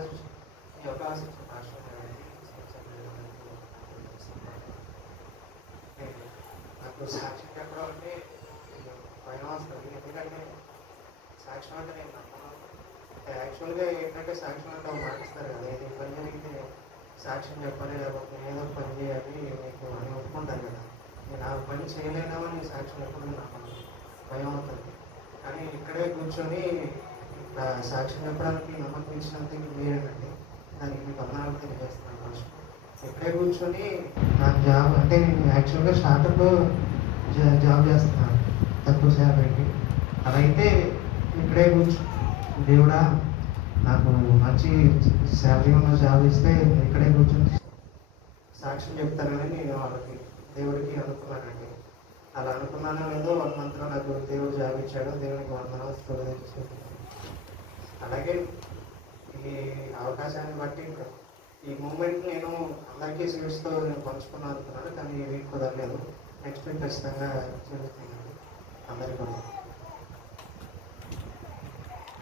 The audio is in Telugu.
ఈ అవకాశం ఇచ్చిన పాస్టర్ గారికి నాకు సాక్ష్యం చెప్పడం అంటే భయం వస్తుంది. ఎందుకంటే సాక్ష్యం అంటే నేను నమ్మను. యాక్చువల్గా ఏంటంటే సాక్ష్యం అంటే ఒక మాటిస్తారు కదా, ఏది పని జరిగితే సాక్ష్యం చెప్పాలి, లేకపోతే ఏదో పని చేయాలి మీకు అని ఒప్పుకుంటారు కదా. నేను ఆ పని చేయలేనామని సాక్ష్యం ఎప్పుడు నమ్మను, భయం అవుతుంది. కానీ ఇక్కడే కూర్చొని సాక్ష్యం చెప్పడానికి నమ్మకం ఇచ్చినందుకు మీరేనండి, దానికి మీకు వందనాలు తెలియజేస్తున్నాను. ఫస్ట్ ఇక్కడే కూర్చొని నాకు జాబ్ అంటే నేను యాక్చువల్గా స్టార్టప్లో జాబ్ చేస్తున్నాను తక్కువ శాలరీకి. అదైతే ఇక్కడే కూర్చో దేవుడా నాకు మంచి శాలరీ ఉన్న జాబ్ ఇస్తే ఇక్కడే కూర్చొని సాక్ష్యం చెప్తానని నేను వాళ్ళకి దేవుడికి అనుకున్నానండి. అలా అనుకున్నానో లేదో 1 మంత్లో నాకు దేవుడు జాబ్ ఇచ్చాడు. దేవునికి వందనాలు తెలియజేస్తున్నాను. అలాగే ఈ అవకాశాన్ని బట్టి ఇంకా ఈ మూమెంట్ నేను అందరికీ సీట్స్తో నేను పంచుకున్నాను అనుకున్నాను, కానీ ఈ వీక్ కుదరలేదు. నెక్స్ట్ వీక్ ఖచ్చితంగా జరుగుతుంది అందరికీ.